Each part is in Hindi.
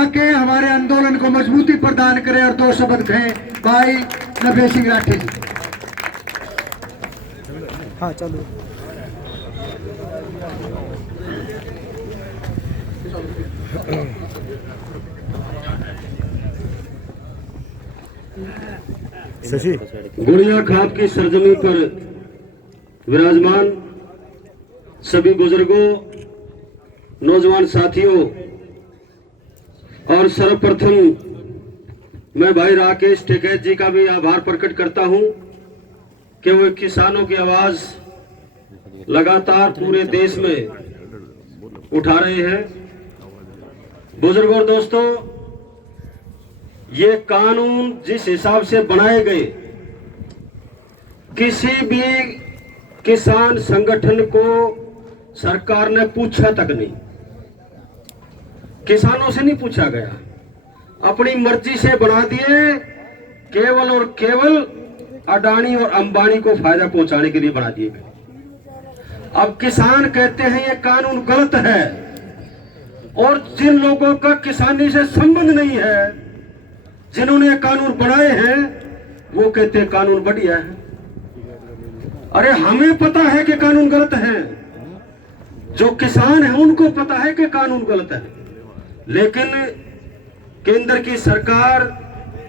आके हमारे आंदोलन को मजबूती प्रदान करें और 2 शब्द कहें भाई नफे सिंह राठी जी। हाँ चलो। शशि गुड़िया खाप की सरजमी पर विराजमान सभी बुजुर्गों, नौजवान साथियों और सर्वप्रथम मैं भाई राकेश टिकैत जी का भी आभार प्रकट करता हूं कि वो किसानों की आवाज लगातार पूरे देश में उठा रहे हैं। बुजुर्गों और दोस्तों, ये कानून जिस हिसाब से बनाए गए, किसी भी किसान संगठन को सरकार ने पूछा तक नहीं, किसानों से नहीं पूछा गया, अपनी मर्जी से बना दिए, केवल और केवल अडानी और अंबानी को फायदा पहुंचाने के लिए बना दिए गए। अब किसान कहते हैं ये कानून गलत है, और जिन लोगों का किसानी से संबंध नहीं है, जिन्होंने कानून बनाए हैं, वो कहते हैं कानून बढ़िया है। अरे हमें पता है कि कानून गलत है, जो किसान है उनको पता है कि कानून गलत है, लेकिन केंद्र की सरकार,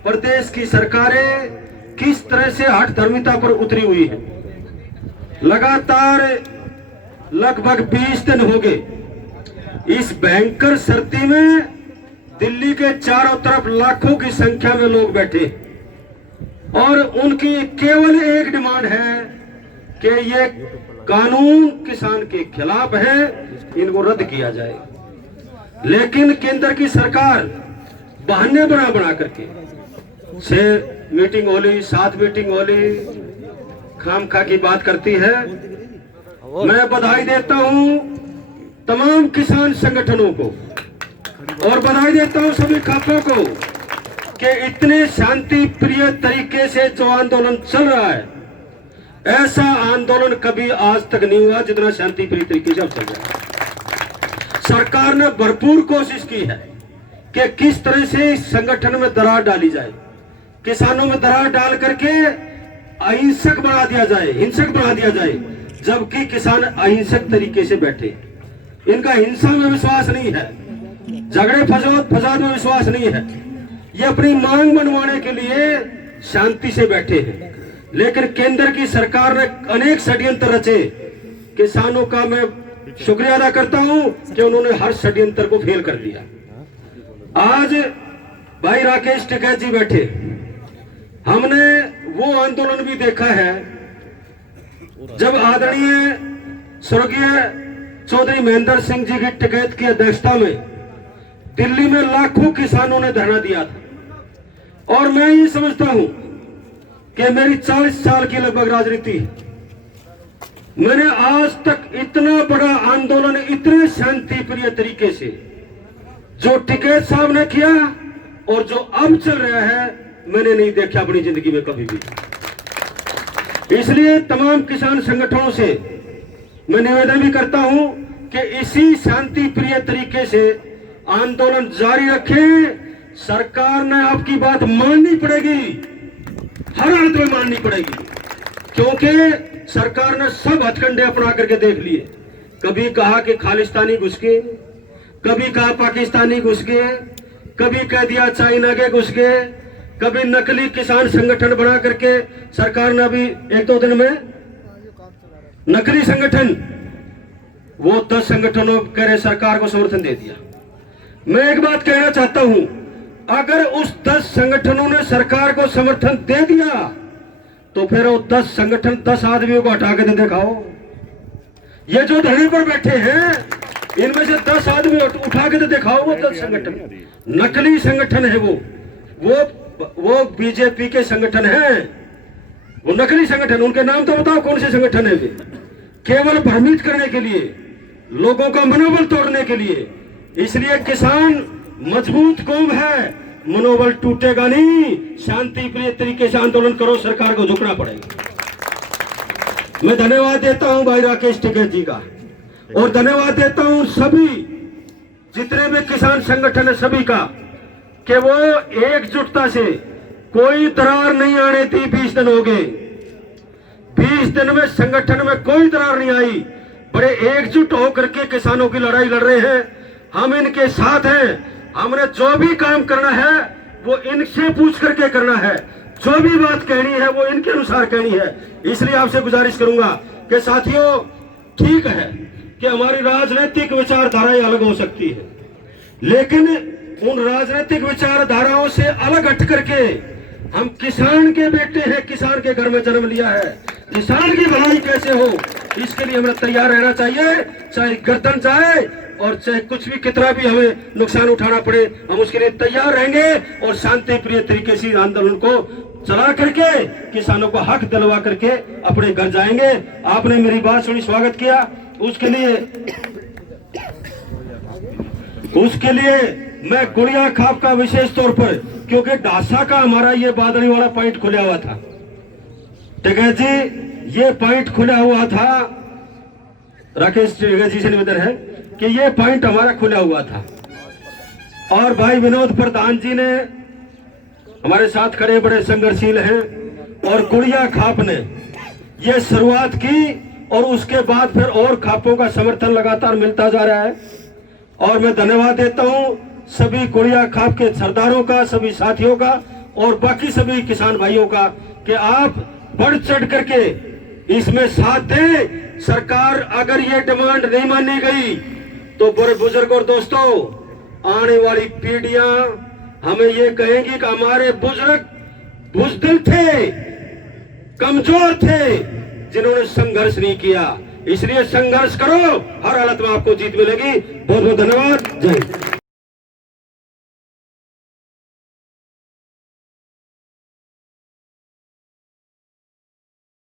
प्रदेश की सरकारें किस तरह से हठधर्मिता पर उतरी हुई है। लगातार लगभग 20 दिन हो गए इस भयंकर सर्दी में दिल्ली के चारों तरफ लाखों की संख्या में लोग बैठे, और उनकी केवल एक डिमांड है कि ये कानून किसान के खिलाफ है, इनको रद्द किया जाए। लेकिन केंद्र की सरकार बहाने बना बना करके 6 मीटिंग हो ली, 7 मीटिंग हो ली, खामखा की बात करती है। मैं बधाई देता हूं तमाम किसान संगठनों को, और बधाई देता हूं सभी खापों को कि इतने शांति प्रिय तरीके से जो आंदोलन चल रहा है, ऐसा आंदोलन कभी आज तक नहीं हुआ जितना शांति प्रिय तरीके से अब चल रहा है। सरकार ने भरपूर कोशिश की है कि किस तरह से इस संगठन में दरार डाली जाए, किसानों में दरार डाल करके अहिंसक बना दिया जाए, हिंसक बना दिया जाए, जबकि किसान अहिंसक तरीके से बैठे। इनका हिंसा में विश्वास नहीं है, झगड़े फसाद में विश्वास नहीं है, ये अपनी मांग मनवाने के लिए शांति से बैठे हैं। लेकिन केंद्र की सरकार ने अनेक षड्यंत्र रचे। किसानों का मैं शुक्रिया अदा करता हूं कि उन्होंने हर षड्यंत्र को फेल कर दिया। आज भाई राकेश टिकैत जी बैठे, हमने वो आंदोलन भी देखा है जब आदरणीय स्वर्गीय चौधरी महेंद्र सिंह जी की टिकैत की अध्यक्षता में दिल्ली में लाखों किसानों ने धरना दिया था। और मैं ये समझता हूं कि मेरी 40 साल की लगभग राजनीति, मैंने आज तक इतना बड़ा आंदोलन इतने शांति प्रिय तरीके से जो टिकैत साहब ने किया और जो अब चल रहा है, मैंने नहीं देखा अपनी जिंदगी में कभी भी। इसलिए तमाम किसान संगठनों से मैं निवेदन भी करता हूं कि इसी शांति प्रिय तरीके से आंदोलन जारी रखें। सरकार ने आपकी बात माननी पड़ेगी, हर हालत में माननी पड़ेगी, क्योंकि सरकार ने सब हथकंडे अपना करके देख लिए। कभी कहा कि खालिस्तानी घुस गए, कभी कहा पाकिस्तानी घुस गए, कभी कह दिया चाइना के घुस गए, कभी नकली किसान संगठन बना करके सरकार ने अभी 1-2 दिन में नकली संगठन, वो 10 संगठनों कह रहे सरकार को समर्थन दे दिया। मैं एक बात कहना चाहता हूं, अगर उस 10 संगठनों ने सरकार को समर्थन दे दिया तो फिर वो 10 संगठन 10 आदमियों को हटा के दिखाओ। ये जो धरने पर बैठे हैं इनमें से 10 आदमी उठा के दिखाओ। वो 10 संगठन नकली संगठन है, वो बीजेपी के संगठन हैं, वो नकली संगठन। उनके नाम तो बताओ कौन से संगठन है वे? केवल भ्रमित करने के लिए, लोगों का मनोबल तोड़ने के लिए। इसलिए किसान मजबूत कौम है, मनोबल टूटेगा नहीं। शांति प्रिय तरीके से आंदोलन करो, सरकार को झुकना पड़ेगा। मैं धन्यवाद देता हूं भाई राकेश टिकैत जी का, और धन्यवाद देता हूं सभी जितने भी किसान संगठन है सभी का, कि वो एकजुटता से, कोई दरार नहीं आने दी। 20 दिन हो गए, 20 दिन में संगठन में कोई दरार नहीं आई। बड़े एकजुट होकर के किसानों की लड़ाई लड़ रहे हैं। हम इनके साथ हैं। हमने जो भी काम करना है वो इनसे पूछ करके करना है, जो भी बात कहनी है वो इनके अनुसार कहनी है। इसलिए आपसे गुजारिश करूंगा कि साथियों, ठीक है कि हमारी राजनीतिक विचारधाराएं अलग हो सकती है, लेकिन उन राजनीतिक विचारधाराओं से अलग हट करके हम किसान के बेटे हैं, किसान के घर में जन्म लिया है। किसान की भलाई कैसे हो, इसके लिए हमें तैयार रहना चाहिए। चाहे गर्दन जाए और चाहे कुछ भी, कितना भी हमें नुकसान उठाना पड़े, हम उसके लिए तैयार रहेंगे और शांति प्रिय तरीके से आंदोलन को चला करके किसानों को हक दिलवा करके अपने घर जाएंगे। आपने मेरी बात सुनी, स्वागत किया, उसके लिए मैं गुड़िया खाप का विशेष तौर पर, क्योंकि ढासा का हमारा ये बादली वाला पॉइंट खुला हुआ था, ठीक है जी, ये पॉइंट खुला हुआ था। राकेश जी से निवेदन है कि ये पॉइंट हमारा खुला हुआ था और भाई विनोद प्रधान जी ने हमारे साथ खड़े, बड़े संघर्षशील हैं, और गुड़िया खाप ने ये शुरुआत की और उसके बाद फिर और खापों का समर्थन लगातार मिलता जा रहा है। और मैं धन्यवाद देता हूं सभी गुड़िया खाप के सरदारों का, सभी साथियों का और बाकी सभी किसान भाइयों का कि आप बढ़ चढ़ करके इसमें साथ दें। सरकार अगर ये डिमांड नहीं मानी गई तो बड़े बुजुर्ग और दोस्तों, आने वाली पीढ़ियां हमें ये कहेंगी कि हमारे बुजुर्ग बुजदिल थे, कमजोर थे, जिन्होंने संघर्ष नहीं किया। इसलिए संघर्ष करो, हर हालत में आपको जीत मिलेगी। बहुत बहुत धन्यवाद। जय हिंद।